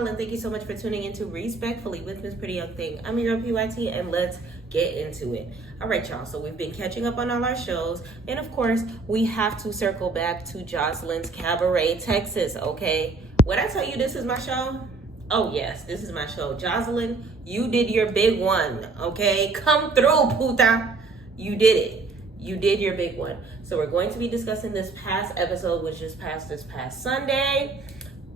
y'all, and thank you so much for tuning into Respectfully with Miss Pretty Young Thing. I'm your girl PYT, and let's get into it. All right, y'all, so we've been catching up on all our shows, and of course, we have to circle back to Joseline's Cabaret, Texas, okay? When I tell you this is my show, oh yes, this is my show. Joseline, you did your big one, okay? Come through, puta. You did it. You did your big one. So we're going to be discussing this past episode, which just passed this past Sunday,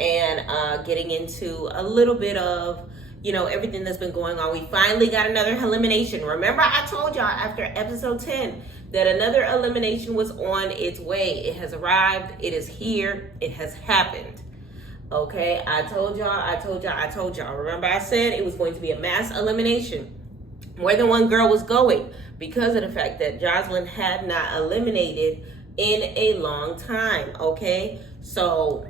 and getting into a little bit of, you know, everything that's been going on. We finally got another elimination. Remember, I told y'all after episode 10 that another elimination was on its way. It has arrived. It is here. It has happened. Okay, I told y'all. Remember, I said it was going to be a mass elimination. More than one girl was going because of the fact that Joseline had not eliminated in a long time, okay? So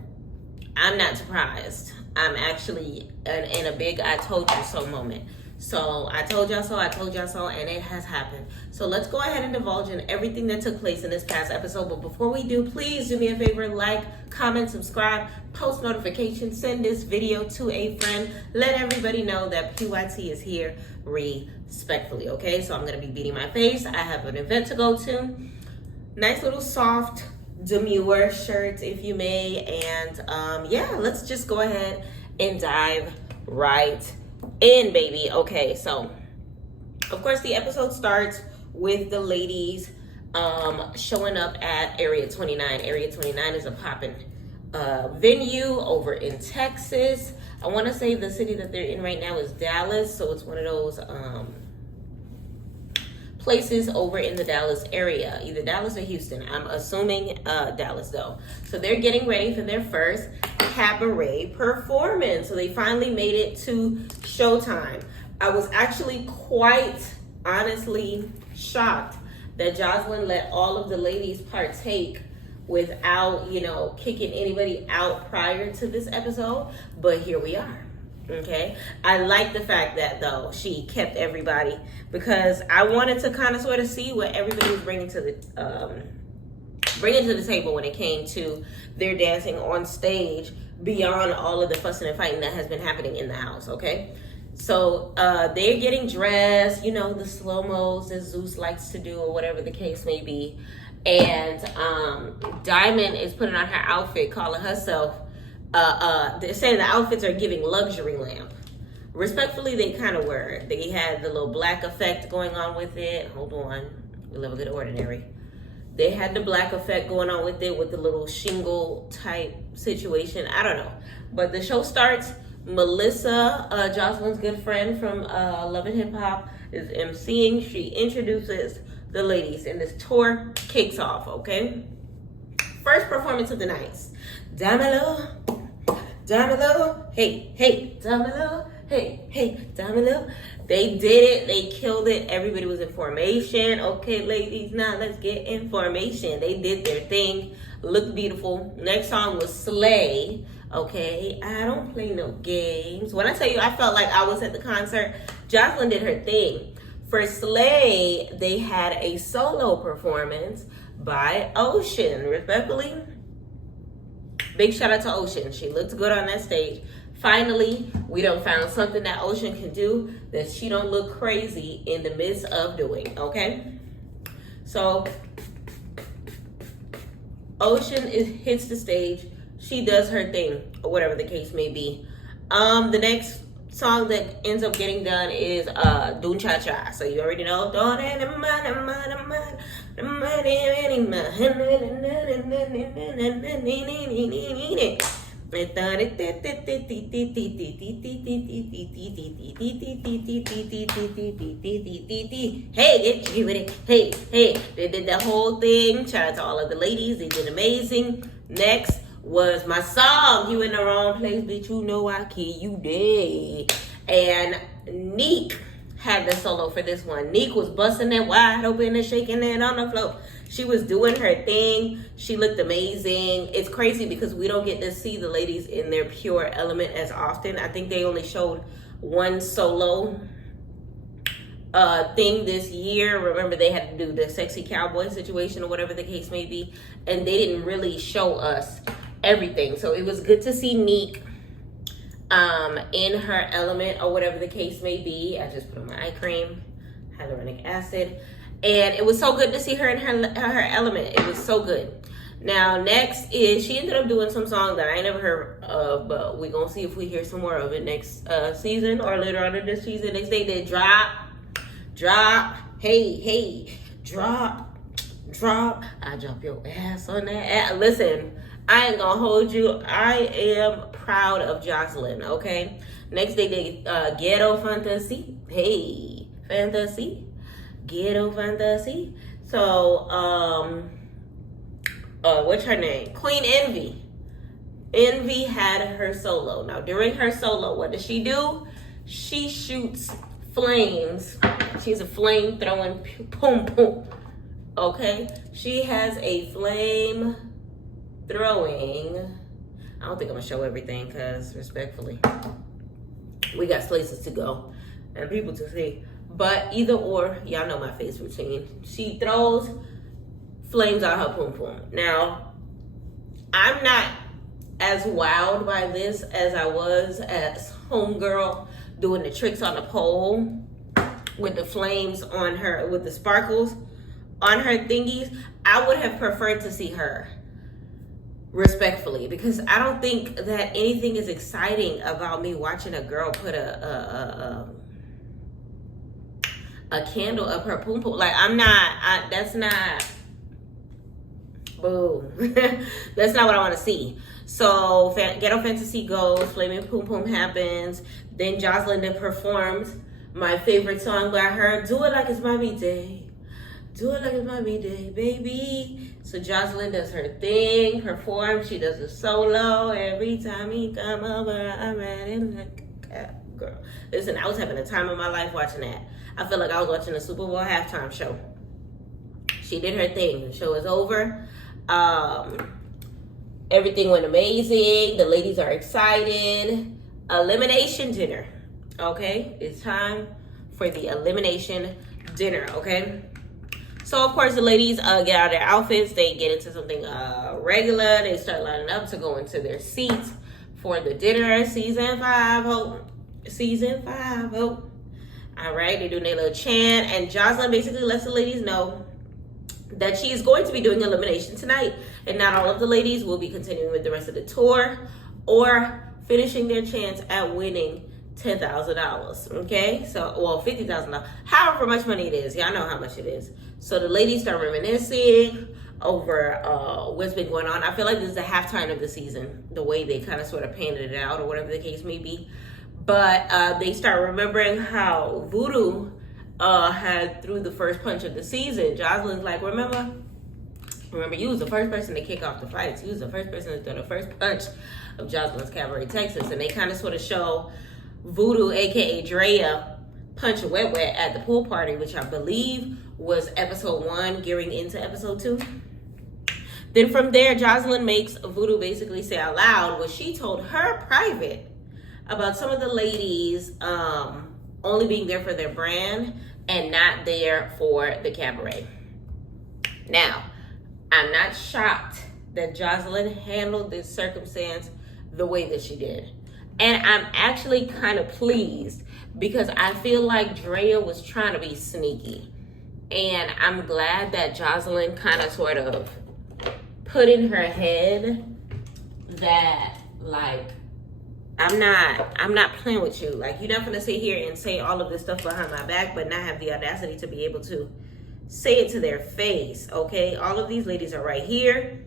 I'm not surprised. I'm actually in a big I told you so moment. So I told y'all so, and it has happened. So let's go ahead and divulge in everything that took place in this past episode. But before we do, please do me a favor, like, comment, subscribe, post notifications, send this video to a friend. Let everybody know that PYT is here respectfully, okay? So I'm going to be beating my face. I have an event to go to. Nice little soft demure shirt, if you may. And yeah, let's just go ahead and dive right in, baby. Okay, so of course the episode starts with the ladies showing up at Area 29. Area 29 is a poppin' venue over in Texas. I want to say the city that they're in right now is Dallas, so it's one of those places over in the Dallas area, either Dallas or Houston. I'm assuming Dallas though. So they're getting ready for their first cabaret performance. So they finally made it to showtime. I was actually quite honestly shocked that Joseline let all of the ladies partake without, you know, kicking anybody out prior to this episode. But here we are. Okay, I like the fact that though she kept everybody, because I wanted to kind of sort of see what everybody was bringing to the table when it came to their dancing on stage beyond all of the fussing and fighting that has been happening in the house. Okay, so they're getting dressed, you know, the slow-mos that Zeus likes to do or whatever the case may be, and Diamond is putting on her outfit, calling herself they're saying the outfits are giving luxury lamp. Respectfully, they kind of were. They had the little black effect going on with it. Hold on. We love a good ordinary. They had the black effect going on with it with the little shingle type situation. I don't know. But the show starts. Melissa, Joseline's good friend from Love and Hip Hop, is emceeing. She introduces the ladies and this tour kicks off, okay? First performance of the night. Damelo, hey, Damelo, hey, Damelo. They did it. They killed it. Everybody was in formation. Okay, ladies, now let's get in formation. They did their thing. Looked beautiful. Next song was Slay. Okay, I don't play no games. When I tell you I felt like I was at the concert, Joseline did her thing. For Slay, they had a solo performance by Ocean. Respectfully, big shout out to Ocean. She looked good on that stage. Finally, we done found something that Ocean can do that she don't look crazy in the midst of doing, okay? So, Ocean hits the stage. She does her thing, or whatever the case may be. The next song that ends up getting done is Doon Cha Cha. So you already know. Hey, get you with it. Hey, they did the whole thing. Shout out to all of the ladies. They did amazing. Next was my song, You in the Wrong Place, Bitch, You Know I Key You Dead. And Neek had the solo for this one. Neek was busting it wide open and shaking it on the floor. She was doing her thing. She looked amazing. It's crazy because we don't get to see the ladies in their pure element as often. I think they only showed one solo thing this year. Remember, they had to do the sexy cowboy situation or whatever the case may be, and they didn't really show us everything. So it was good to see Neek in her element or whatever the case may be. I just put on my eye cream, hyaluronic acid, and it was so good to see her in her element. It was so good. Now, next is, she ended up doing some song that I ain't never heard of, but we're going to see if we hear some more of it next season or later on in this season. Next day, they drop, hey, drop. I drop your ass on that. Listen, I ain't going to hold you. I am proud of Joseline, okay? Next day, they Ghetto Fantasy. Hey, Fantasy. Ghetto Fantasy. So, what's her name? Queen Envy. Envy had her solo. Now, during her solo, what does she do? She shoots flames. She's a flame throwing boom boom. Okay? She has a flame throwing. I don't think I'm gonna show everything because respectfully, we got places to go and people to see. But either or, y'all know my face routine. She throws flames out her poom poom. Now, I'm not as wowed by this as I was as homegirl doing the tricks on the pole with the flames on her, with the sparkles on her thingies. I would have preferred to see her, respectfully, because I don't think that anything is exciting about me watching a girl put a candle up her poom poom. Like, that's not. Boom. That's not what I want to see. So Ghetto Fantasy goes, Flaming Poom Poom happens. Then Joseline then performs my favorite song by her, Do It Like It's My B-Day. Do it like it's my B-Day, baby. So Joseline does her thing, performs. She does a solo. Every time he come over, I'm at him like a girl. Listen, I was having the time of my life watching that. I feel like I was watching a Super Bowl halftime show. She did her thing. The show is over. Everything went amazing. The ladies are excited. Elimination dinner. Okay, it's time for the elimination dinner. Okay, so of course the ladies get out of their outfits. They get into something regular. They start lining up to go into their seats for the dinner. Season 5. All right, they do their little chant, and Joseline basically lets the ladies know that she is going to be doing elimination tonight, and not all of the ladies will be continuing with the rest of the tour or finishing their chance at winning $10,000. Okay, so, well, $50,000, however much money it is. Y'all know how much it is. So the ladies start reminiscing over what's been going on. I feel like this is the halftime of the season, the way they kind of sort of painted it out, or whatever the case may be. But they start remembering how Voodoo had threw the first punch of the season. Joseline's like, remember, you was the first person to kick off the fights. You was the first person to throw the first punch of Joseline's Cabaret, Texas. And they kind of sort of show Voodoo, aka Drea, punch a wet at the pool party, which I believe was episode 1, gearing into episode 2. Then from there, Joseline makes Voodoo basically say out loud what she told her private about some of the ladies only being there for their brand and not there for the cabaret. Now, I'm not shocked that Joseline handled this circumstance the way that she did. And I'm actually kind of pleased because I feel like Drea was trying to be sneaky. And I'm glad that Joseline kind of sort of put in her head that, like, I'm not playing with you. Like, you're not gonna sit here and say all of this stuff behind my back, but not have the audacity to be able to say it to their face, okay? All of these ladies are right here.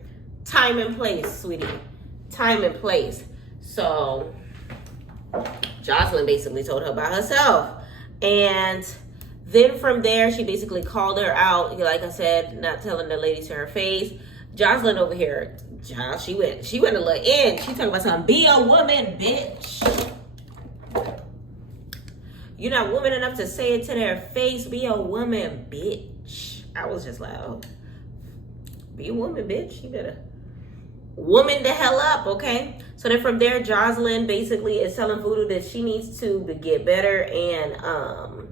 Time and place, sweetie. Time and place. So Joseline basically told her about herself. And then from there, she basically called her out. Like I said, not telling the ladies to her face. Joseline over here, she went a little in. She talking about something. Be a woman, bitch. You're not woman enough to say it to their face. Be a woman, bitch. I was just like, oh, be a woman, bitch. You better woman the hell up, okay? So then from there, Joseline basically is telling Voodoo that she needs to get better and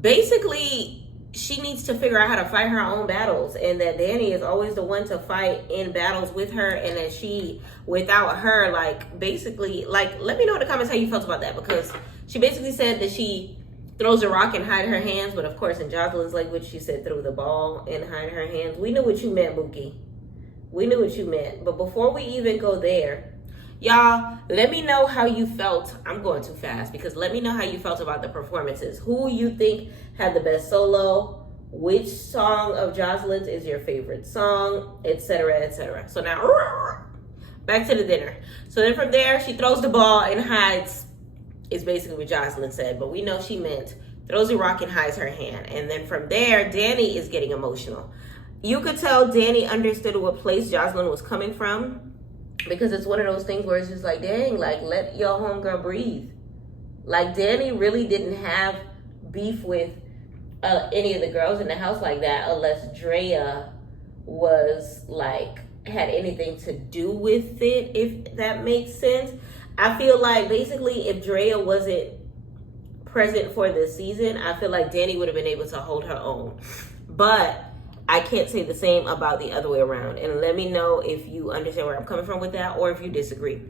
basically she needs to figure out how to fight her own battles, and that Danny is always the one to fight in battles with her, and that she, without her, like, basically, like, let me know in the comments how you felt about that, because she basically said that she throws a rock and hide her hands, but of course in Joseline's language she said throw the ball and hide her hands. We knew what you meant, Mookie. We knew what you meant. But before we even go there, y'all, let me know how you felt. I'm going too fast, because let me know how you felt about the performances. Who you think had the best solo, which song of Joseline's is your favorite song, etc., etc. So now, back to the dinner. So then from there, she throws the ball and hides, is basically what Joseline said, but we know she meant throws a rock and hides her hand. And then from there, Danny is getting emotional. You could tell Danny understood what place Joseline was coming from, because it's one of those things where it's just like, dang, like, let your homegirl breathe. Like, Danny really didn't have beef with any of the girls in the house like that, unless Drea was like, had anything to do with it, if that makes sense. I feel like basically if Drea wasn't present for this season, I feel like Danny would have been able to hold her own. But I can't say the same about the other way around. And let me know if you understand where I'm coming from with that, or if you disagree.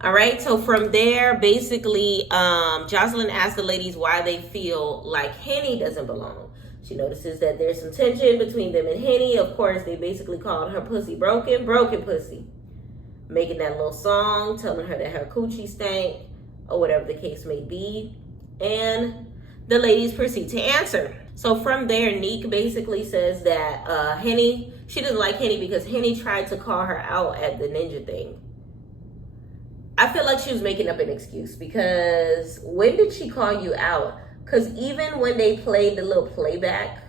All right, so from there, basically, Joseline asked the ladies why they feel like Henny doesn't belong. She notices that there's some tension between them and Henny. Of course, they basically called her pussy broken pussy. Making that little song, telling her that her coochie stank, or whatever the case may be. And the ladies proceed to answer. So from there, Neek basically says that Henny, she doesn't like Henny because Henny tried to call her out at the ninja thing. I feel like she was making up an excuse, because when did she call you out? Because even when they played the little playback,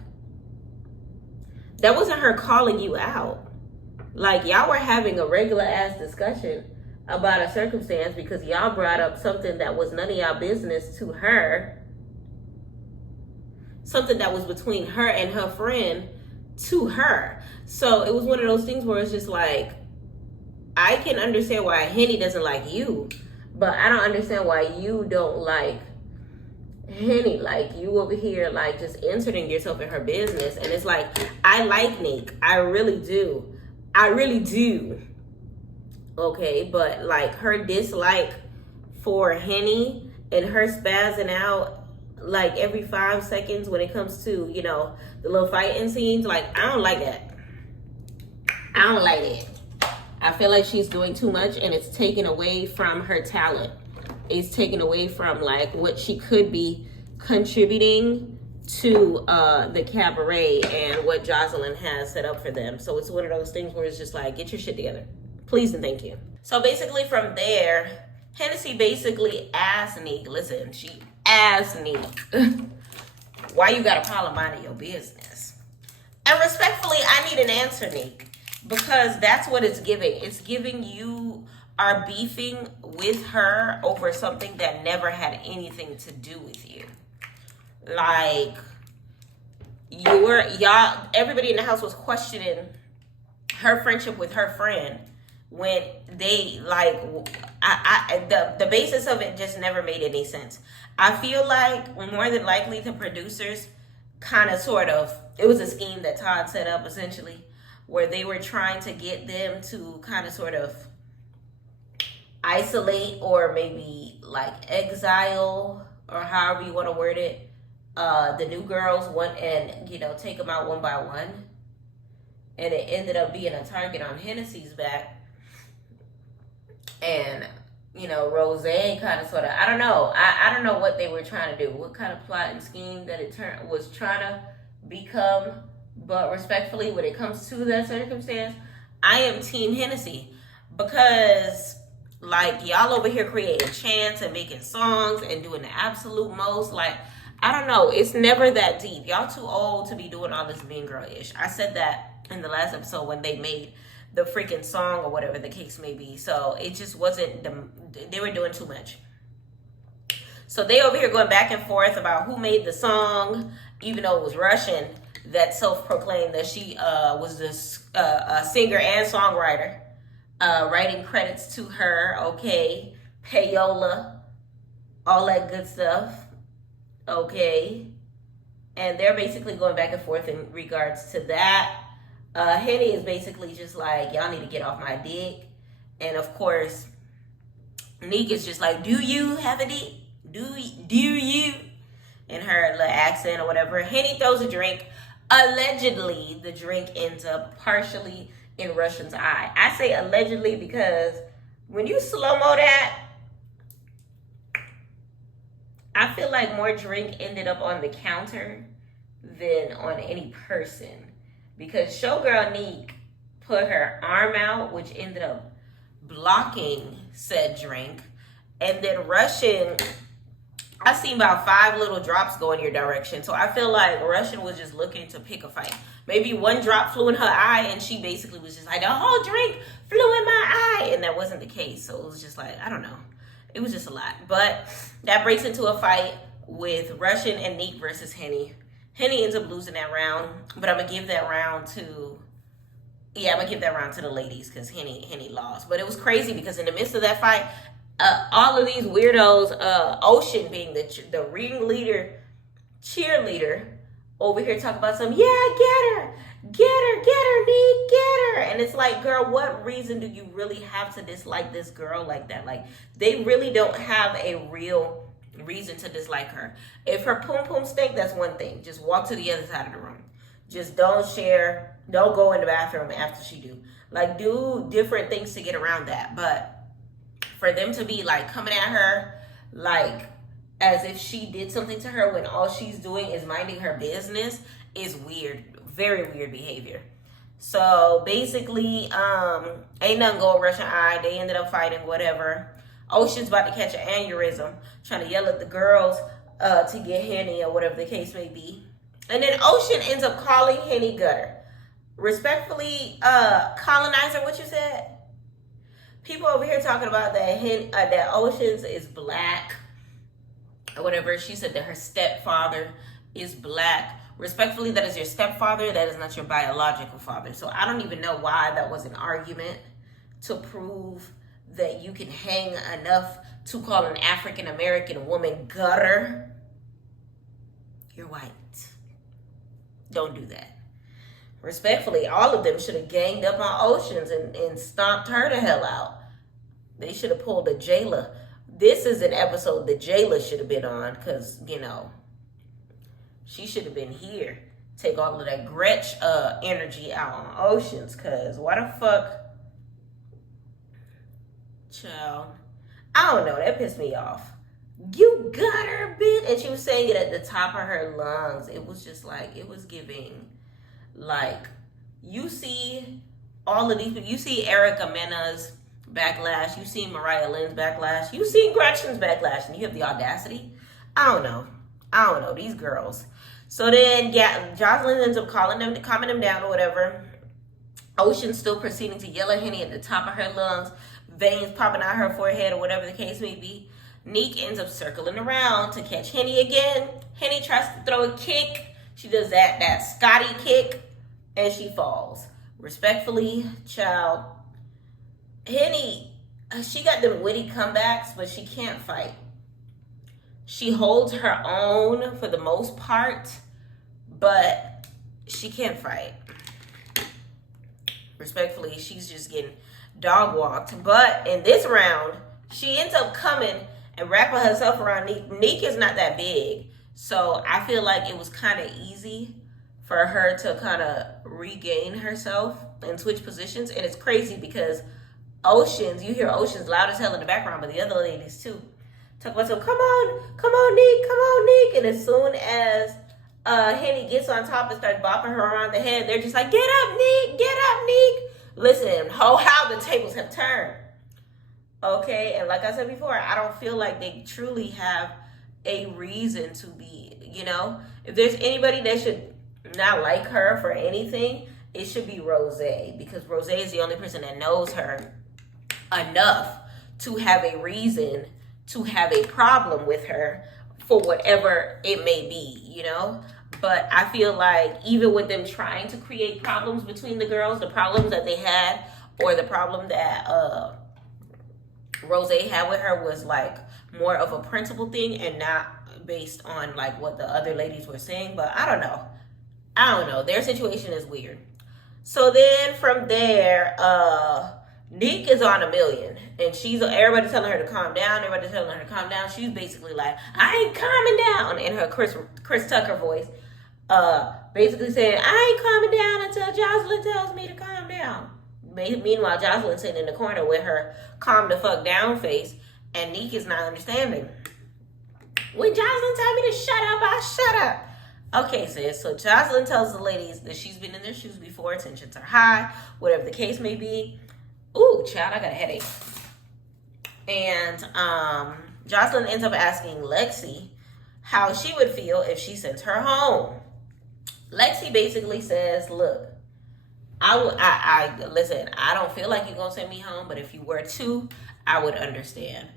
that wasn't her calling you out. Like, y'all were having a regular ass discussion about a circumstance because y'all brought up something that was none of y'all business to her. Something that was between her and her friend to her. So it was one of those things where it's just like, I can understand why Henny doesn't like you, but I don't understand why you don't like Henny. Like, you over here, like, just inserting yourself in her business. And it's like, I like Nick. I really do. I really do. Okay, but like, her dislike for Henny and her spazzing out like every 5 seconds when it comes to, you know, the little fighting scenes, like, I don't like that. I don't like it. I feel like she's doing too much, and it's taken away from her talent. It's taken away from like what she could be contributing to the cabaret and what Joseline has set up for them. So it's one of those things where it's just like, get your shit together, please and thank you. So basically from there, Hennessy basically asked Neek, listen, she asked Neek, why you got a problem minding your business? And respectfully, I need an answer, Neek, because that's what it's giving. It's giving you are beefing with her over something that never had anything to do with you. Like, y'all, everybody in the house was questioning her friendship with her friend when they, like, the basis of it just never made any sense. I feel like more than likely the producers kind of sort of, it was a scheme that Todd set up essentially, where they were trying to get them to kind of sort of isolate or maybe like exile, or however you want to word it, the new girls and, you know, take them out one by one. And it ended up being a target on Hennessy's back. And, you know, Roseanne kind of sort of, I don't know. I don't know what they were trying to do. What kind of plot and scheme that it was trying to become. But respectfully, when it comes to that circumstance, I am Team Hennessy. Because, like, y'all over here creating chants and making songs and doing the absolute most. Like, I don't know. It's never that deep. Y'all too old to be doing all this mean girl-ish. I said that in the last episode when they made the freaking song or whatever the case may be. So it just wasn't, they were doing too much. So they over here going back and forth about who made the song, even though it was Russian that self-proclaimed that she was this singer and songwriter, writing credits to her, okay, payola, all that good stuff, okay. And they're basically going back and forth in regards to that. Henny is basically just like, y'all need to get off my dick. And of course, Neek is just like, do you have a dick? Do you? In her little accent or whatever. Henny throws a drink. Allegedly, the drink ends up partially in Russian's eye. I say allegedly because when you slow-mo that, I feel like more drink ended up on the counter than on any person. Because showgirl Neek put her arm out, which ended up blocking said drink. And then Russian, I seen about 5 little drops go in your direction. So I feel like Russian was just looking to pick a fight. Maybe one drop flew in her eye and she basically was just like, the whole drink flew in my eye. And that wasn't the case. So it was just like, I don't know. It was just a lot. But that breaks into a fight with Russian and Neek versus Henny. Henny ends up losing that round. But I'm going to give that round to... Yeah, I'm going to give that round to the ladies because Henny lost. But it was crazy because in the midst of that fight, all of these weirdos, Ocean being the ringleader, cheerleader, over here talking about some, yeah, get her, Neek, get her. And it's like, girl, what reason do you really have to dislike this girl like that? Like, they really don't have a real reason to dislike her. If her poom poom stink, that's one thing. Just walk to the other side of the room. Just don't share, don't go in the bathroom after she do. Like, do different things to get around that. But for them to be like coming at her like as if she did something to her when all she's doing is minding her business is weird. Very weird behavior. So basically, ain't nothing going Russian eye. They ended up fighting, whatever. Ocean's about to catch an aneurysm, trying to yell at the girls to get Henny or whatever the case may be. And then Ocean ends up calling Henny gutter. Respectfully, colonizer, what you said? People over here talking about that Oceans is black or whatever. She said that her stepfather is black. Respectfully, that is your stepfather. That is not your biological father. So I don't even know why that was an argument to prove that you can hang enough to call an African-American woman gutter. You're white. Don't do that. Respectfully, all of them should have ganged up on Oceans and stomped her the hell out. They should have pulled a Jayla. This is an episode that Jayla should have been on because, you know, she should have been here. Take all of that Gretch energy out on Oceans because why the fuck? Child. I don't know. That pissed me off. You got her, bitch. And she was saying it at the top of her lungs. It was just like, it was giving... Like, you see all of these people. You see Erica Mena's backlash. You see Mariah Lynn's backlash. You see Gretchen's backlash. And you have the audacity. I don't know. These girls. So then, yeah, Joseline ends up calming them down or whatever. Ocean's still proceeding to yell at Henny at the top of her lungs. Veins popping out her forehead or whatever the case may be. Neek ends up circling around to catch Henny again. Henny tries to throw a kick. She does that Scotty kick, and she falls. Respectfully, child, Henny, she got them witty comebacks, but she can't fight. She holds her own for the most part, but she can't fight. Respectfully, she's just getting dog walked. But in this round, she ends up coming and wrapping herself around Neek. Neek is not that big. So I feel like it was kind of easy for her to kind of regain herself and switch positions. And it's crazy because Oceans, you hear Oceans loud as hell in the background, but the other ladies too. Talk about, so come on, Neek. And as soon as Henny gets on top and starts bopping her around the head, they're just like, get up, Neek. Listen, how the tables have turned. Okay, and like I said before, I don't feel like they truly have a reason to be, you know, if there's anybody that should not like her for anything, it should be Rose, because Rose is the only person that knows her enough to have a reason to have a problem with her for whatever it may be, you know. But I feel like even with them trying to create problems between the girls, the problems that they had or the problem that Rose had with her was like more of a principle thing and not based on like what the other ladies were saying, but I don't know. Their situation is weird. So then from there, Neek is on a million, and everybody telling her to calm down. Everybody telling her to calm down. She's basically like, "I ain't calming down," in her Chris Tucker voice. Basically saying, "I ain't calming down until Joseline tells me to calm down." Meanwhile, Joseline sitting in the corner with her calm the fuck down face, and Neek is not understanding. When Joseline told me to shut up, I shut up. Okay, sis. So Joseline tells the ladies that she's been in their shoes before. Tensions are high, whatever the case may be. Ooh, child, I got a headache. And Joseline ends up asking Lexi how she would feel if she sent her home. Lexi basically says, "Look, listen, I don't feel like you're gonna send me home, but if you were to, I would understand."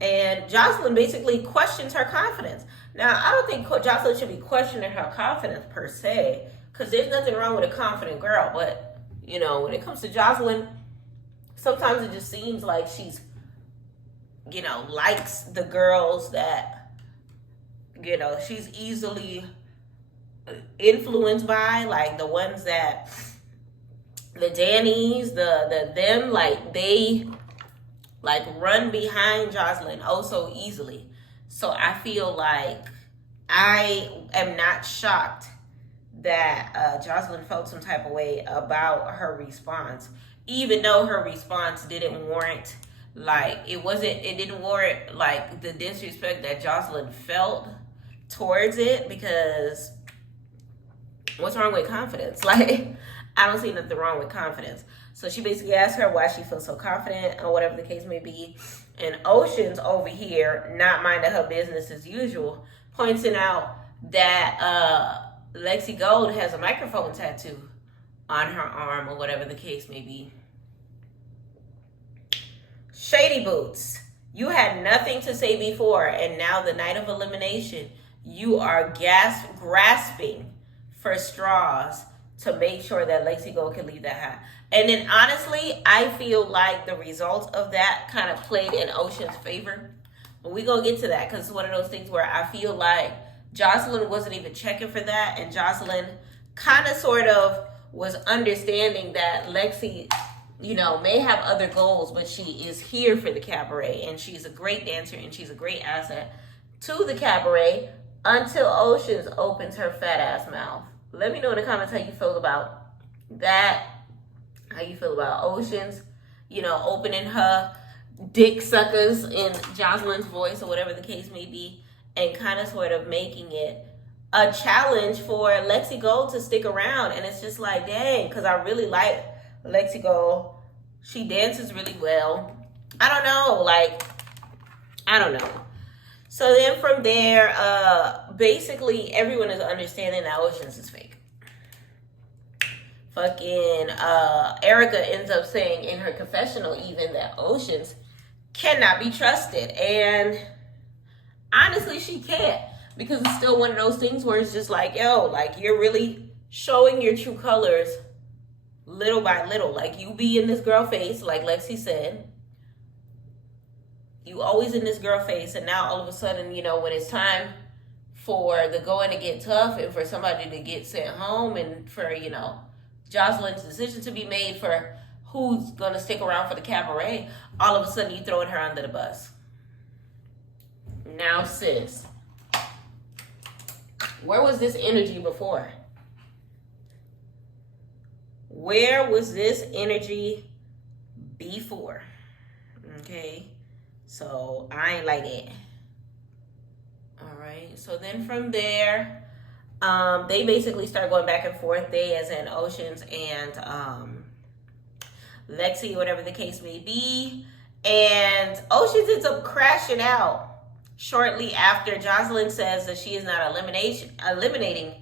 And Joseline basically questions her confidence. Now, I don't think Joseline should be questioning her confidence per se, because there's nothing wrong with a confident girl. But, when it comes to Joseline, sometimes it just seems like she's, likes the girls that, she's easily influenced by, like the ones that, the Dannys, them, like they run behind Joseline oh so easily. So I feel like I am not shocked that Joseline felt some type of way about her response, even though her response didn't warrant, it didn't warrant like the disrespect that Joseline felt towards it, because what's wrong with confidence? Like, I don't see nothing wrong with confidence. So she basically asked her why she feels so confident or whatever the case may be. And Ocean's over here, not minding her business as usual, pointing out that Lexi Gold has a microphone tattoo on her arm or whatever the case may be. Shady Boots, you had nothing to say before, and now the night of elimination, you are grasping for straws to make sure that Lexi Gold can leave that hat. And then honestly, I feel like the result of that kind of played in Ocean's favor. But we're going to get to that, because it's one of those things where I feel like Joseline wasn't even checking for that. And Joseline kind of sort of was understanding that Lexi, may have other goals, but she is here for the cabaret. And she's a great dancer, and she's a great asset to the cabaret until Oceans opens her fat ass mouth. Let me know in the comments how you feel about that. How you feel about Oceans, opening her dick suckers in Joseline's voice or whatever the case may be, and kind of sort of making it a challenge for Lexi Gold to stick around. And it's just like, dang, because I really like Lexi Gold. She dances really well. I don't know. So then from there, basically everyone is understanding that Oceans is fake. Fucking Erica ends up saying in her confessional even that Oceans cannot be trusted. And honestly, she can't, because it's still one of those things where it's just like, yo, like you're really showing your true colors little by little. Like you be in this girl face, like Lexi said. You always in this girl face, and now all of a sudden, when it's time for the going to get tough and for somebody to get sent home and for, Joseline's decision to be made for who's going to stick around for the cabaret, all of a sudden you throwing her under the bus. Now, sis, where was this energy before? Where was this energy before? Okay, so I ain't like it. All right, so then from there, they basically start going back and forth. They, as in Oceans and Lexi, whatever the case may be. And Oceans ends up crashing out shortly after Joseline says that she is not eliminating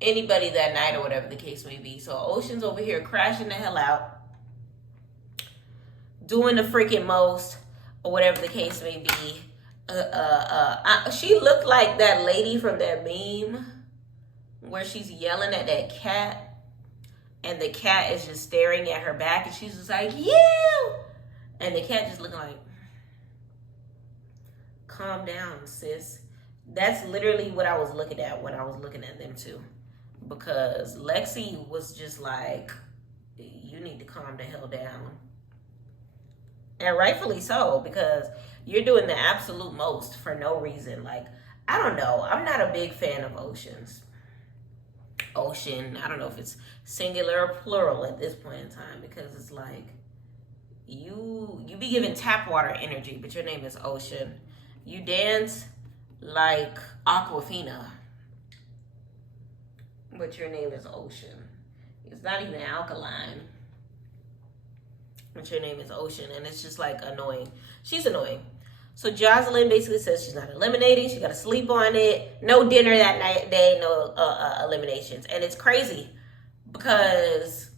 anybody that night or whatever the case may be. So Ocean's over here crashing the hell out, doing the freaking most or whatever the case may be. She looked like that lady from that meme where she's yelling at that cat and the cat is just staring at her back and she's just like, you! And the cat just looking like, calm down, sis. That's literally what I was looking at when I was looking at them too. Because Lexi was just like, you need to calm the hell down. And rightfully so, because you're doing the absolute most for no reason. Like, I don't know. I'm not a big fan of Ocean. I don't know if it's singular or plural at this point in time, because it's like you be giving tap water energy, but your name is Ocean. You dance like Aquafina, but your name is Ocean. It's not even alkaline, but your name is Ocean, and it's just like annoying. She's annoying. So Joseline basically says she's not eliminating. She got to sleep on it. No dinner that night day. No eliminations. And it's crazy because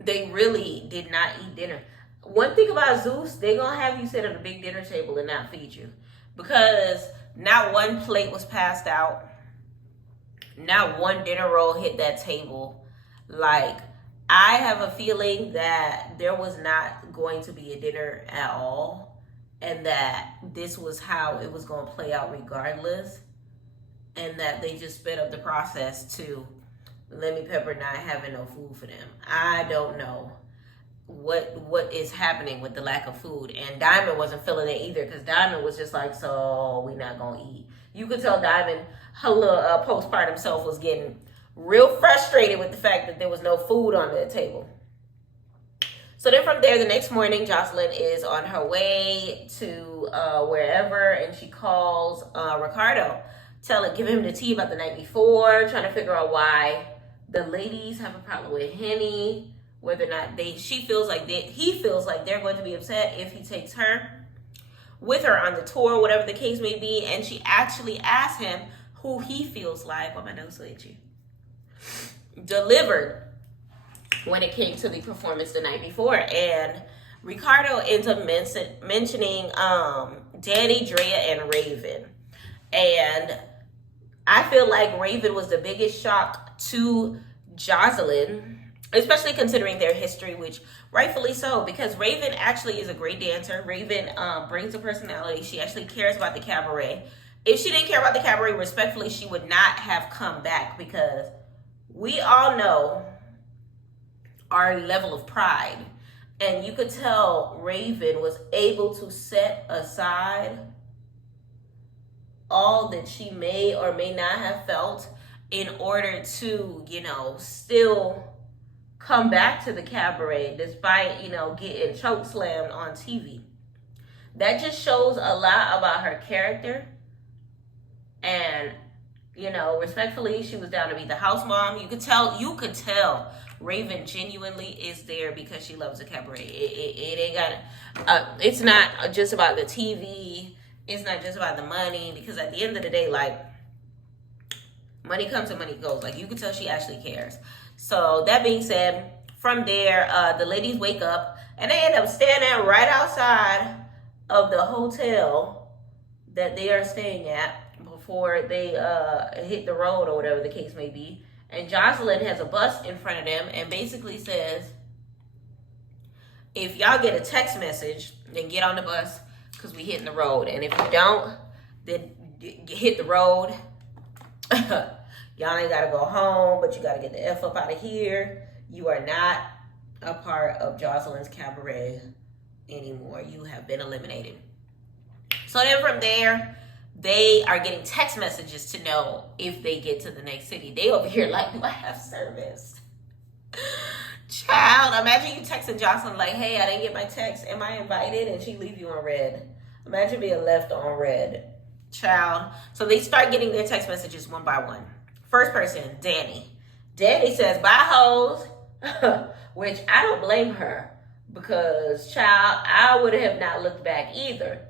they really did not eat dinner. One thing about Zeus, they're going to have you sit at a big dinner table and not feed you. Because not one plate was passed out. Not one dinner roll hit that table. Like, I have a feeling that there was not going to be a dinner at all, and that this was how it was going to play out regardless, and that they just sped up the process to Lemmy Pepper not having no food for them. I don't know what is happening with the lack of food, and Diamond wasn't feeling it either, because Diamond was just like, so we not going to eat. You could tell Diamond, her little postpartum self was getting real frustrated with the fact that there was no food on the table. So then from there, the next morning, Joseline is on her way to wherever, and she calls Ricardo, giving him the tea about the night before, trying to figure out why the ladies have a problem with Henny, whether or not he feels like they're going to be upset if he takes her with her on the tour, whatever the case may be. And she actually asks him who he feels like, my nose so itchy, delivered when it came to the performance the night before. And Ricardo ends up mentioning Danny, Drea, and Raven. And I feel like Raven was the biggest shock to Joseline, especially considering their history, which rightfully so, because Raven actually is a great dancer. Raven brings a personality. She actually cares about the cabaret. If she didn't care about the cabaret, respectfully, she would not have come back, because we all know our level of pride. And you could tell Raven was able to set aside all that she may or may not have felt in order to, still come back to the cabaret despite, getting chokeslammed on TV. That just shows a lot about her character. And, respectfully, she was down to be the house mom. You could tell Raven genuinely is there because she loves the cabaret. It ain't got, it's not just about the TV. It's not just about the money, because at the end of the day, like, money comes and money goes. Like, you can tell she actually cares. So that being said, from there, the ladies wake up and they end up standing right outside of the hotel that they are staying at before they hit the road or whatever the case may be. And Joseline has a bus in front of them and basically says, if y'all get a text message, then get on the bus, because we hitting the road. And if you don't, then hit the road. Y'all ain't got to go home, but you got to get the F up out of here. You are not a part of Joseline's cabaret anymore. You have been eliminated. So then from there, they are getting text messages to know if they get to the next city. They over here like, do I have service? Child, imagine you texting Joseline like, hey, I didn't get my text. Am I invited? And she leave you on red. Imagine being left on red. Child. So they start getting their text messages one by one. First person, Danny. Danny says, bye, hoes. Which I don't blame her, because, child, I would have not looked back either.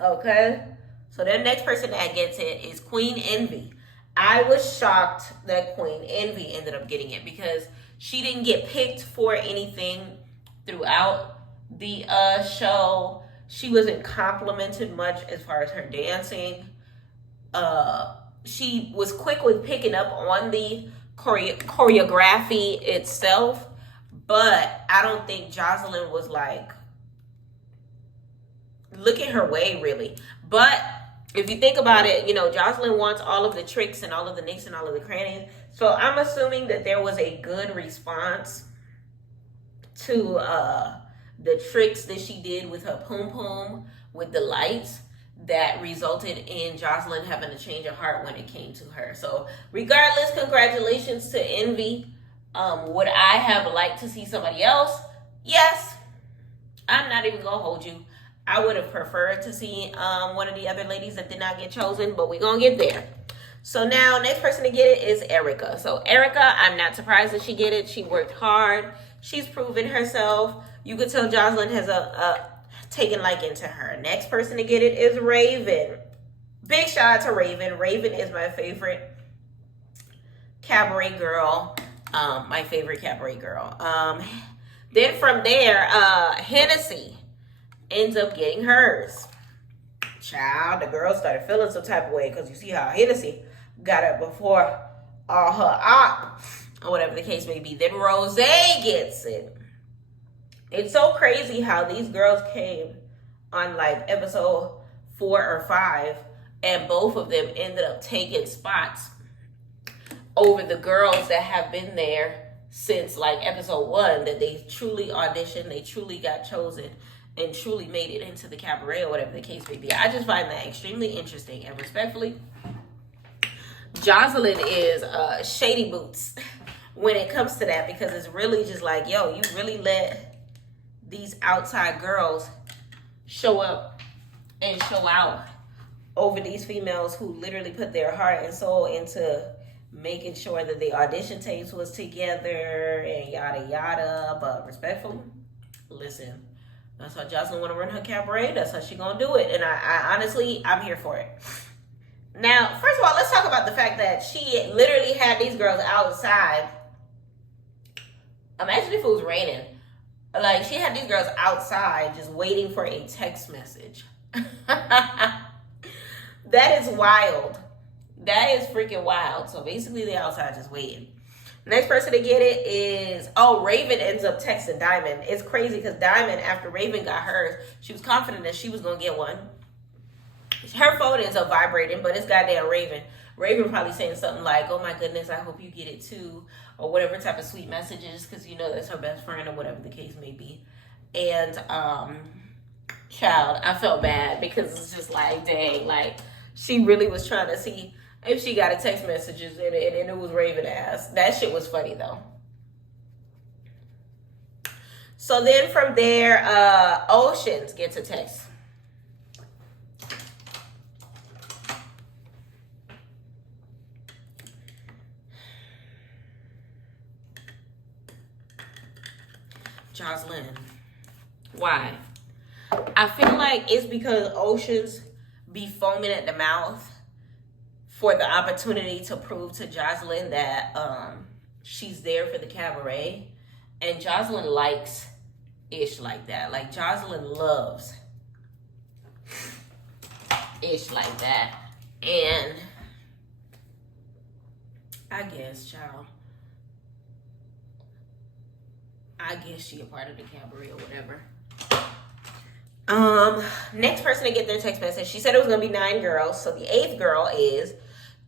Okay? So the next person that gets it is Queen Envy. I was shocked that Queen Envy ended up getting it, because she didn't get picked for anything throughout the show. She wasn't complimented much as far as her dancing. She was quick with picking up on the choreography itself, but I don't think Joseline was like look at her way, really. But if you think about it, you know, Joseline wants all of the tricks and all of the nicks and all of the crannies. So I'm assuming that there was a good response to the tricks that she did with her poom poom, with the lights, that resulted in Joseline having a change of heart when it came to her. So regardless, congratulations to Envy. Would I have liked to see somebody else? Yes. I'm not even gonna hold you. I would have preferred to see one of the other ladies that did not get chosen, but we're gonna get there. So now, next person to get it is Erica. So Erica, I'm not surprised that she get it. She worked hard. She's proven herself. You could tell Joseline has taken liking to her. Next person to get it is Raven. Big shout out to Raven. Raven is my favorite cabaret girl. My favorite cabaret girl. Then from there, Hennessy ends up getting hers. Child, the girl started feeling some type of way because you see how Hennessy got it before all her op, or whatever the case may be. Then Rose gets it. It's so crazy how these girls came on like episode 4 or 5, and both of them ended up taking spots over the girls that have been there since like episode 1, that they truly auditioned, they truly got chosen, and truly made it into the cabaret, or whatever the case may be. I just find that extremely interesting, and respectfully, Joseline is shady boots when it comes to that, because it's really just like, yo, you really let these outside girls show up and show out over these females who literally put their heart and soul into making sure that the audition tapes was together and yada yada. But respectfully, listen, that's how Joseline want to run her cabaret. That's how she gonna do it, and I honestly, I'm here for it. Now, first of all, let's talk about the fact that she literally had these girls outside. Imagine if it was raining. Like, she had these girls outside just waiting for a text message. That is wild. That is freaking wild. So basically, they're outside just waiting. Next person to get it is, Raven ends up texting Diamond. It's crazy because Diamond, after Raven got hers, she was confident that she was going to get one. Her phone ends up vibrating, but it's goddamn Raven. Raven probably saying something like, oh my goodness, I hope you get it too, or whatever type of sweet messages, because you know that's her best friend, or whatever the case may be. And child, I felt bad because it's just like, dang, like she really was trying to see if she got a text messages and it was Raven ass. That shit was funny though. So then from there, Oceans gets a text. Joseline, why? I feel like it's because Oceans be foaming at the mouth for the opportunity to prove to Joseline that she's there for the cabaret. And Joseline likes ish like that. Like, Joseline loves ish like that. And I guess, child, I guess she a part of the cabaret or whatever. Next person to get their text message, she said it was gonna be 9 girls. So the 8th girl is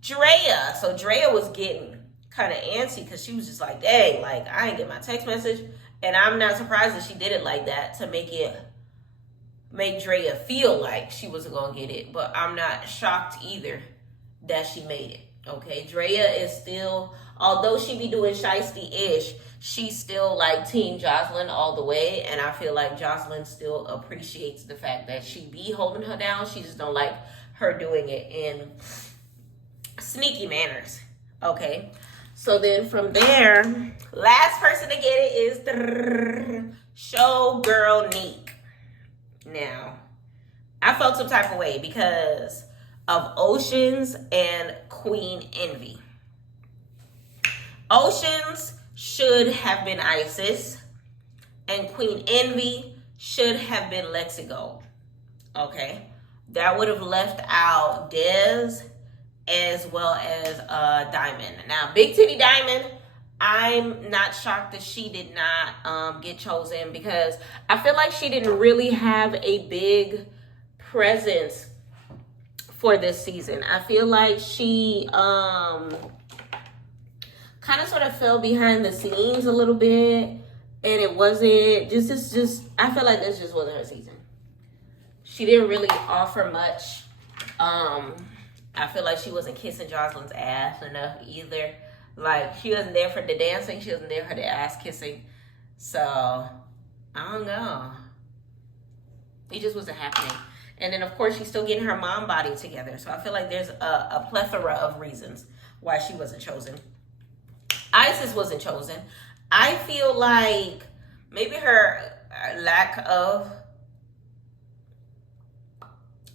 Drea. So Drea was getting kind of antsy because she was just like, dang, like I ain't get my text message. And I'm not surprised that she did it like that to make Drea feel like she wasn't gonna get it. But I'm not shocked either that she made it. Okay, Drea is still, although she be doing shiesty-ish, she's still like Team Joseline all the way. And I feel like Joseline still appreciates the fact that she be holding her down. She just don't like her doing it in sneaky manners. Okay, so then from there, last person to get it is the Showgirl Neek. Now, I felt some type of way because of Oceans and Queen Envy. Oceans should have been Isis, and Queen Envy should have been Lexigo. Okay, that would have left out Dez as well as Diamond. Now, Big Titty Diamond, I'm not shocked that she did not get chosen because I feel like she didn't really have a big presence for this season. I feel like she kind of sort of fell behind the scenes a little bit, and it wasn't just I feel like this just wasn't her season. She didn't really offer much. I feel like she wasn't kissing Joseline's ass enough either. Like, she wasn't there for the dancing, she wasn't there for the ass kissing. So I don't know, it just wasn't happening. And then, of course, she's still getting her mom body together. So I feel like there's a plethora of reasons why she wasn't chosen. Isis wasn't chosen. I feel like maybe her lack of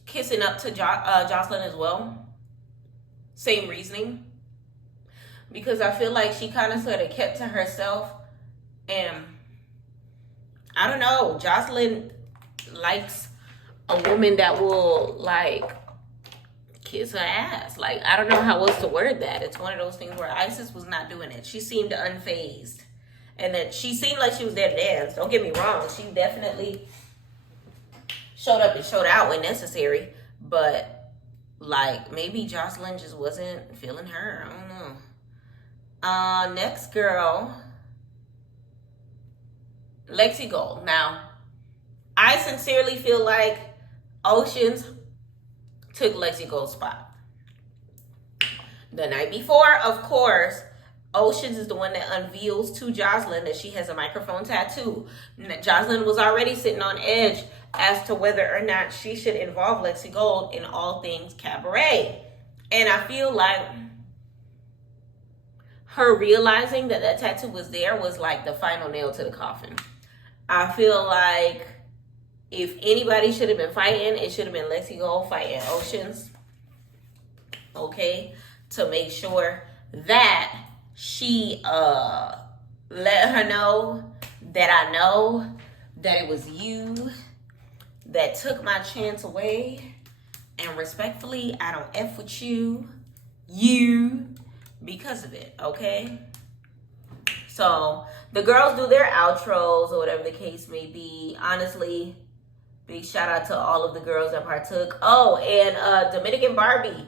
kissing up to Joseline as well. Same reasoning. Because I feel like she kind of sort of kept to herself. And I don't know, Joseline likes a woman that will, like, kiss her ass. Like, I don't know how else to word that. It's one of those things where Isis was not doing it. She seemed unfazed. And that she seemed like she was there to dance. Don't get me wrong. She definitely showed up and showed out when necessary. But, like, maybe Joseline just wasn't feeling her. I don't know. Next girl, Lexi Gold. Now, I sincerely feel like Oceans took Lexi Gold's spot. The night before, of course, Oceans is the one that unveils to Joseline that she has a microphone tattoo. Joseline was already sitting on edge as to whether or not she should involve Lexi Gold in all things Cabaret. And I feel like her realizing that that tattoo was there was like the final nail to the coffin. I feel like if anybody should have been fighting, it should have been Lexi Gold fighting Oceans. Okay? To make sure that she let her know that I know that it was you that took my chance away. And respectfully, I don't F with you because of it, okay? So the girls do their outros or whatever the case may be. Honestly, big shout out to all of the girls that partook. Oh, and Dominican Barbie,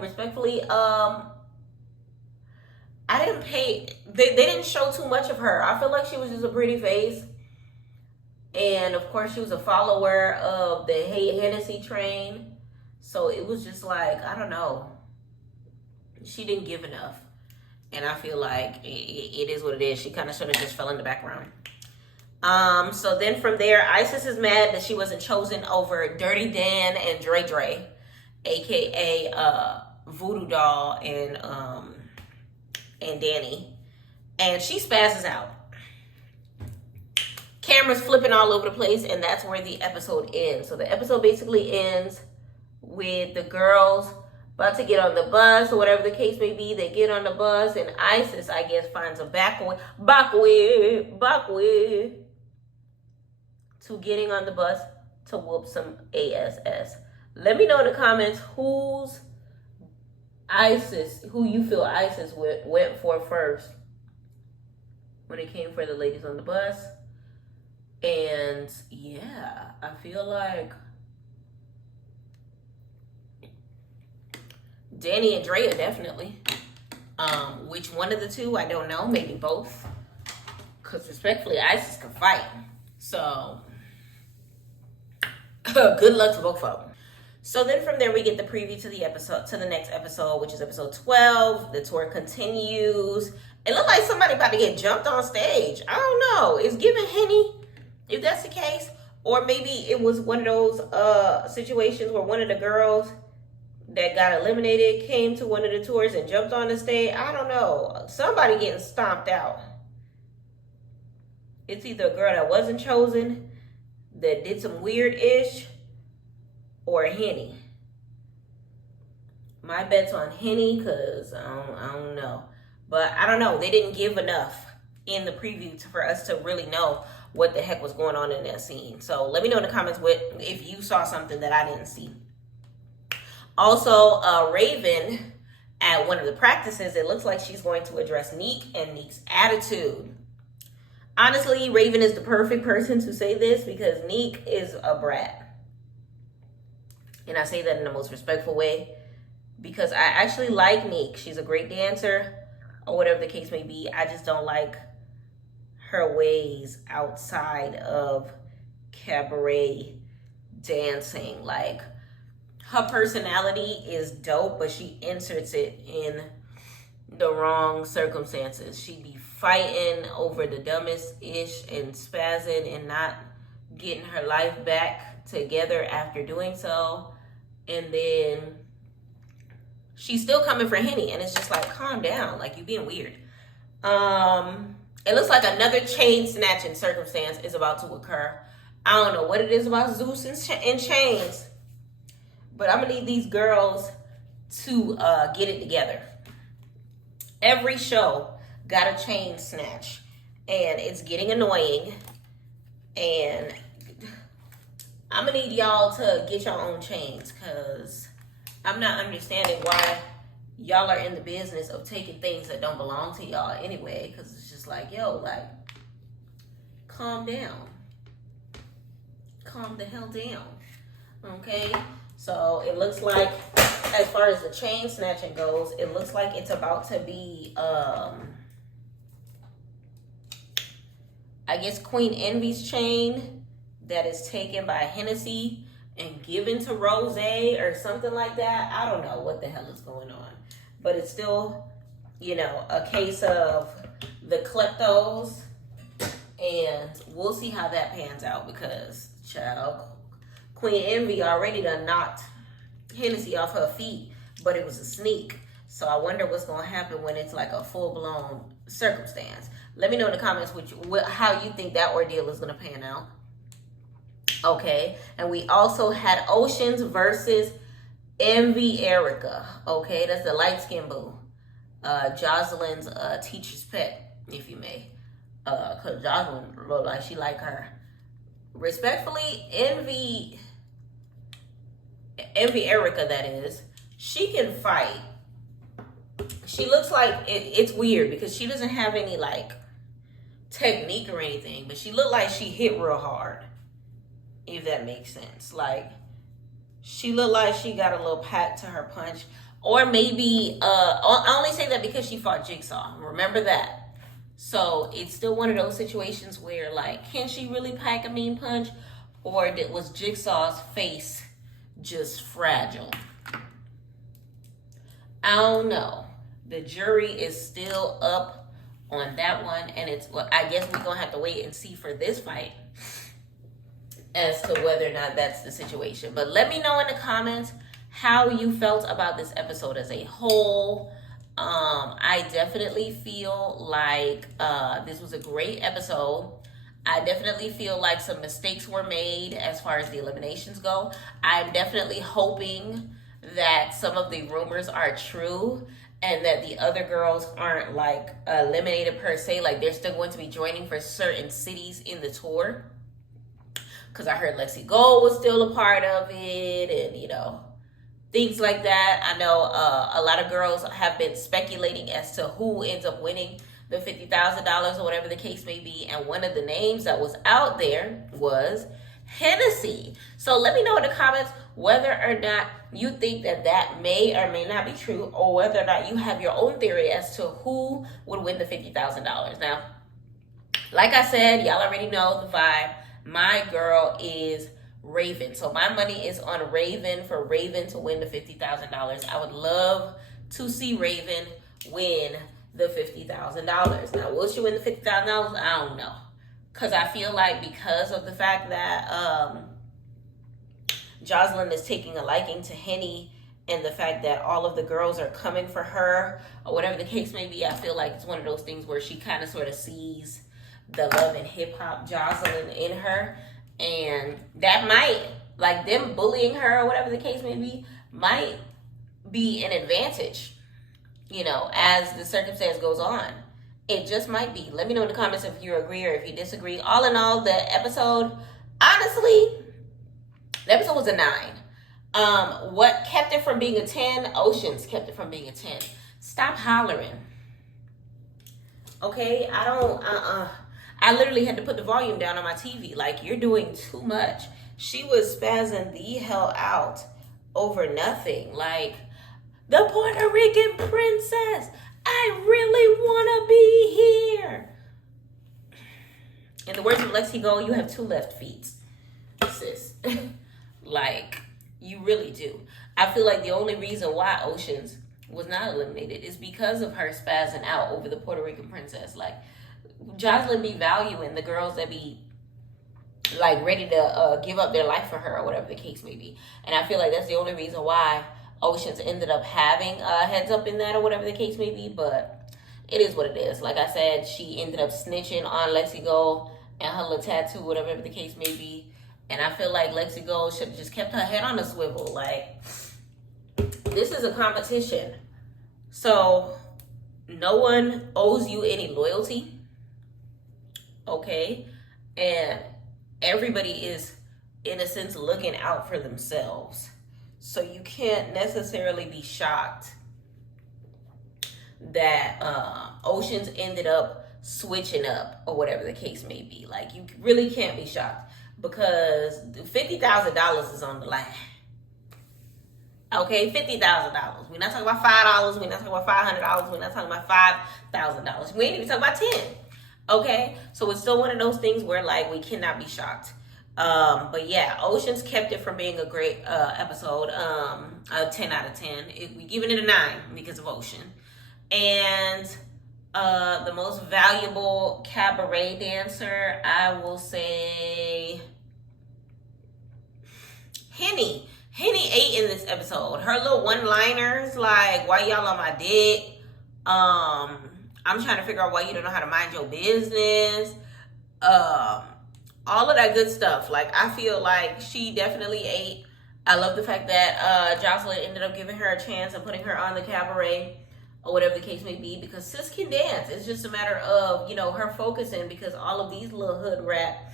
respectfully, I didn't pay, they didn't show too much of her. I feel like she was just a pretty face. And of course she was a follower of the Hennessy train. So it was just like, I don't know. She didn't give enough. And I feel like it is what it is. She kind of sort of just fell in the background. So then from there, Isis is mad that she wasn't chosen over Dirty Dan and Dre Dre, aka Voodoo Doll and Danny. And she spazzes out. Cameras flipping all over the place, and that's where the episode ends. So the episode basically ends with the girls about to get on the bus or whatever the case may be. They get on the bus, and Isis, I guess, finds a back way to getting on the bus to whoop some ass. Let me know in the comments who you feel Isis went for first when it came for the ladies on the bus. And yeah, I feel like Danny and Drea definitely. Which one of the two, I don't know. Maybe both. Because respectfully, Isis can fight. So, good luck to both of them. So then from there, we get the preview to the next episode, which is episode 12. The tour continues. It looked like somebody about to get jumped on stage. I don't know. It's giving Henny, if that's the case. Or maybe it was one of those situations where one of the girls that got eliminated came to one of the tours and jumped on the stage. I don't know. Somebody getting stomped out. It's either a girl that wasn't chosen, that did some weird-ish, or Henny. My bet's on Henny because I don't know. But I don't know. They didn't give enough in the preview for us to really know what the heck was going on in that scene. So let me know in the comments if you saw something that I didn't see. Also, Raven, at one of the practices, it looks like she's going to address Neek and Neek's attitude. Honestly, Raven is the perfect person to say this because Neek is a brat. And I say that in the most respectful way because I actually like Neek. She's a great dancer or whatever the case may be. I just don't like her ways outside of cabaret dancing. Like, her personality is dope, but she inserts it in the wrong circumstances. She be fighting over the dumbest ish and spazzing and not getting her life back together after doing so. And then she's still coming for Henny, and it's just like, calm down, like, you being weird. It looks like another chain snatching circumstance is about to occur. I don't know what it is about Zeus and chains, but I'm gonna need these girls to get it together. Every show got a chain snatch, and it's getting annoying. And I'm gonna need y'all to get your own chains, because I'm not understanding why y'all are in the business of taking things that don't belong to y'all anyway, because it's just like, yo, like, calm down. Calm the hell down. Okay? So it looks like, as far as the chain snatching goes, it looks like it's about to be, I guess, Queen Envy's chain that is taken by Hennessy and given to Rose or something like that. I don't know what the hell is going on. But it's still, you know, a case of the kleptos. And we'll see how that pans out, because, child, Queen Envy already done knocked Hennessy off her feet, but it was a sneak. So I wonder what's going to happen when it's like a full-blown circumstance. Let me know in the comments how you think that ordeal is going to pan out. Okay, and we also had Oceans versus Envy Erica. Okay, that's the light-skinned boo. Joseline's teacher's pet, if you may. Because Joseline looked like she like her. Respectfully, Envy Erica, that is, she can fight. She looks like, it's weird because she doesn't have any like technique or anything, but she looked like she hit real hard, if that makes sense. Like, she looked like she got a little pack to her punch. Or maybe, I only say that because she fought Jigsaw. Remember that. So it's still one of those situations where, like, can she really pack a mean punch? Or was Jigsaw's face just fragile? I don't know. The jury is still up on that one. And it's, well, I guess we're going to have to wait and see for this fight as to whether or not that's the situation. But let me know in the comments how you felt about this episode as a whole. I definitely feel like this was a great episode. I definitely feel like some mistakes were made as far as the eliminations go. I'm definitely hoping that some of the rumors are true and that the other girls aren't like eliminated per se. Like, they're still going to be joining for certain cities in the tour. Because I heard Lexi Gold was still a part of it, and, you know, things like that. I know a lot of girls have been speculating as to who ends up winning the $50,000 or whatever the case may be. And one of the names that was out there was Hennessy. So let me know in the comments whether or not you think that that may or may not be true, or whether or not you have your own theory as to who would win the $50,000. Now, like I said, y'all already know the vibe. My girl is Raven. So my money is on Raven, for Raven to win the $50,000. I would love to see Raven win the $50,000. Now, will she win the $50,000? I don't know. Because I feel like, because of the fact that Joseline is taking a liking to Henny, and the fact that all of the girls are coming for her, or whatever the case may be, I feel like it's one of those things where she kind of sort of sees the love and hip-hop Joseline in her. And that might, like, them bullying her or whatever the case may be, might be an advantage, you know, as the circumstance goes on. It just might be. Let me know in the comments if you agree or if you disagree. All in all, the episode, honestly, the episode was a 9. What kept it from being a 10? Oceans kept it from being a 10. Stop hollering. Okay? I literally had to put the volume down on my TV. Like, you're doing too much. She was spazzing the hell out over nothing. Like, the Puerto Rican princess, I really want to be here. In the words of Lexi Go, you have 2 left feet, sis. Like, you really do. I feel like the only reason why Oceans was not eliminated is because of her spazzing out over the Puerto Rican princess. Like, Joseline be valuing the girls that be like ready to give up their life for her or whatever the case may be. And I feel like that's the only reason why Oceans ended up having a heads up in that or whatever the case may be. But it is what it is. Like I said, she ended up snitching on Lexi Go and her little tattoo, whatever the case may be. And I feel like Lexi Go should have just kept her head on a swivel. Like, this is a competition. So no one owes you any loyalty. Okay? And everybody is, in a sense, looking out for themselves. So you can't necessarily be shocked that Oceans ended up switching up or whatever the case may be. Like, you really can't be shocked because $50,000 is on the line. Okay, $50,000. We're not talking about $5. We're not talking about $500. We're not talking about $5,000. We ain't even talking about 10. Okay, so it's still one of those things where, like, we cannot be shocked. But yeah, Oceans kept it from being a great episode. A 10 out of 10. We giving it a 9 because of Ocean. And the most valuable cabaret dancer, I will say Henny. Henny ate in this episode. Her little one-liners, like, why y'all on my dick? I'm trying to figure out why you don't know how to mind your business. All of that good stuff. Like, I feel like she definitely ate. I love the fact that Joseline ended up giving her a chance and putting her on the cabaret or whatever the case may be, because sis can dance. It's just a matter of, you know, her focusing, because all of these little hood rat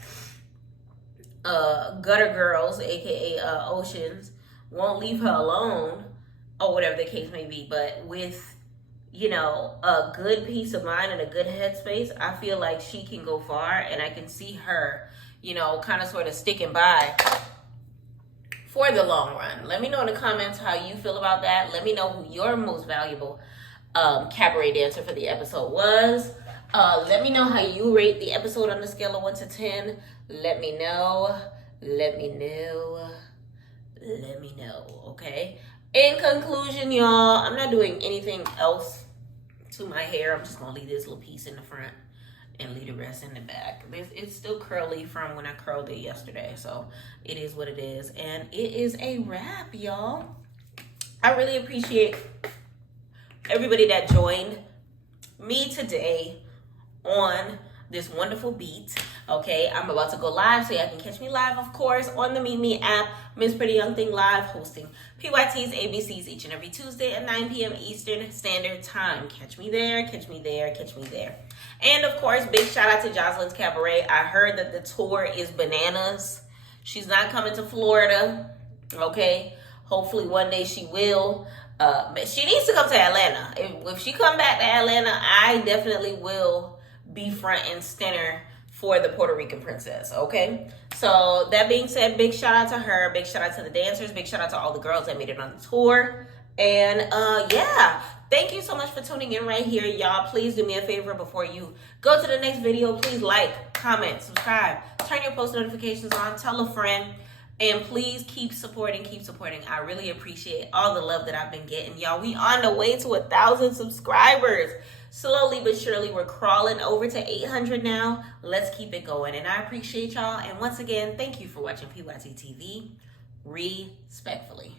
gutter girls, aka Oceans, won't leave her alone or whatever the case may be. But with, you know, a good peace of mind and a good headspace, I feel like she can go far, and I can see her, you know, kind of sort of sticking by for the long run. Let me know in the comments how you feel about that. Let me know who your most valuable cabaret dancer for the episode was. Let me know how you rate the episode on the scale of 1 to 10. Let me know. Let me know. Let me know, okay? In conclusion, y'all, I'm not doing anything else to my hair. I'm just gonna leave this little piece in the front and leave the rest in the back. It's still curly from when I curled it yesterday, so it is what it is. And it is a wrap, y'all. I really appreciate everybody that joined me today on this wonderful beat. Okay, I'm about to go live, so y'all can catch me live, of course, on the Meet Me app. Miss Pretty Young Thing Live, hosting PYT's ABCs each and every Tuesday at 9 p.m. Eastern Standard Time. Catch me there, catch me there, catch me there. And, of course, big shout out to Joseline's Cabaret. I heard that the tour is bananas. She's not coming to Florida, okay? Hopefully one day she will. She needs to come to Atlanta. If she come back to Atlanta, I definitely will be front and center for the Puerto Rican princess, okay? So that being said, big shout out to her, big shout out to the dancers, big shout out to all the girls that made it on the tour. And yeah, thank you so much for tuning in right here, y'all. Please do me a favor before you go to the next video. Please like, comment, subscribe, turn your post notifications on, tell a friend, and please keep supporting. I really appreciate all the love that I've been getting, y'all. We on the way to 1,000 subscribers. Slowly but surely, we're crawling over to 800 now. Let's keep it going. And I appreciate y'all. And once again, thank you for watching PYT TV. Respectfully.